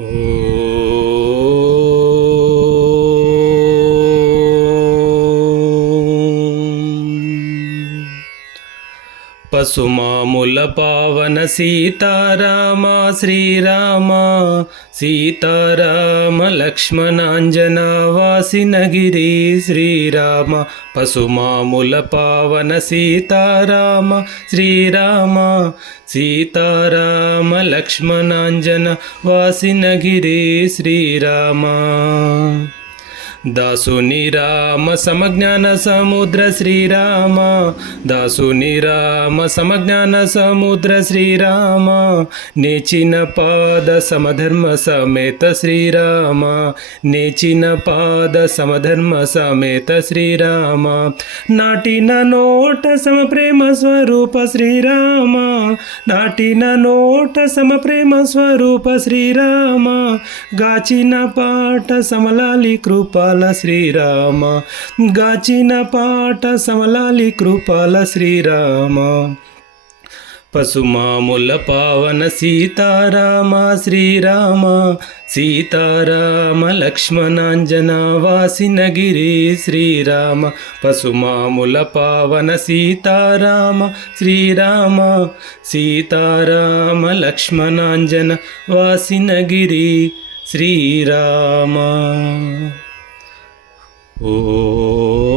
పసుమాముల పావన సీతారామ శ్రీరామ సీతారామ లక్ష్మణాంజనా వాసినగిరి శ్రీరామ. పసుమాముల పావన సీతారామ శ్రీరామ సీతారామ లక్ష్మణాంజన వాసినగిరి శ్రీరామ. దాసుని రామ సమజ్ఞాన సముద్ర శ్రీరామ దాసుని రామ సమజ్ఞాన సముద్ర శ్రీరామ. నేచిన పాద సమధర్మ సమేత శ్రీరామ నేచిన పాద సమధర్మ సమేత శ్రీరామ. నాటిన నోట సమ ప్రేమ స్వరూప శ్రీరామ నాటిన నోట సమ ప్రేమ స్వరూప శ్రీరామ. గాచిన పాట సమలాలి కృపాల శ్రీరామ గాచిన పాట సమలాలి కృపాల శ్రీరామ. పసుమాముల పావన సీతారామ శ్రీరామ సీతారామ లక్ష్మణాంజనా వాసినగిరి శ్రీరామ. పసుమాముల పావన సీతారామ శ్రీరామ సీతారామ లక్ష్మణాంజన వాసినగిరి శ్రీరామ. ఓ